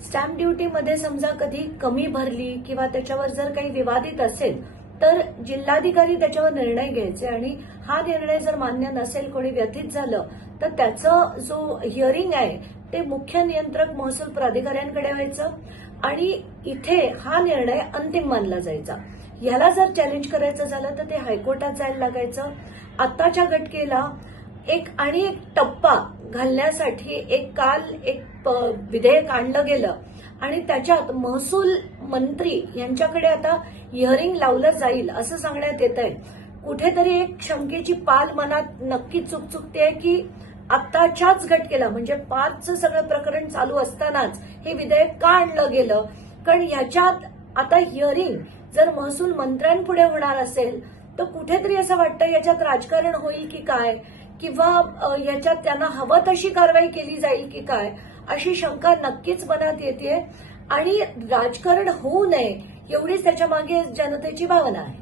Stamp ड्युटीमध्ये समजा कधी कमी भरली किंवा त्याच्यावर जर काही विवादित असेल तर जिल्हाधिकारी त्याच्यावर निर्णय घ्यायचे आणि हा निर्णय जर मान्य नसेल, कोणी व्यथित झालं तर त्याचं जो हिअरिंग आहे ते मुख्य नियंत्रक महसूल प्राधिकाऱ्यांकडे व्हायचं आणि इथे हा निर्णय अंतिम मानला जायचा. ह्याला जर चॅलेंज करायचं झालं तर ते हायकोर्टात जायला लागायचं. आताच्या घटकेला एक टप्पा घालण्यासाठी काल एक विधेयक आणलं गेलं आणि त्याच्यात महसूल मंत्री यांच्याकडे आता हिअरिंग लावलं जाईल असं सांगण्यात येत आहे. कुठेतरी एक शंकेची पाल मनात नक्कीच चुकचुकते की आत्ताच्याच घटकेला म्हणजे 5चं सगळं प्रकरण चालू असतानाच हे विधेयक का आणलं गेलं. कारण ह्याच्यात आता हिअरिंग जर महसूल मंत्र्यांपुढे होणार असेल तर कुठेतरी असं वाटतं याच्यात राजकारण होईल की काय, किंवा याच्यात त्यांना हवं तशी कारवाई केली जाईल की काय, अशी शंका नक्कीच मनात येते आणि राजकारण होऊ नये एवढीच त्याच्या मागे जनतेची भावना आहे.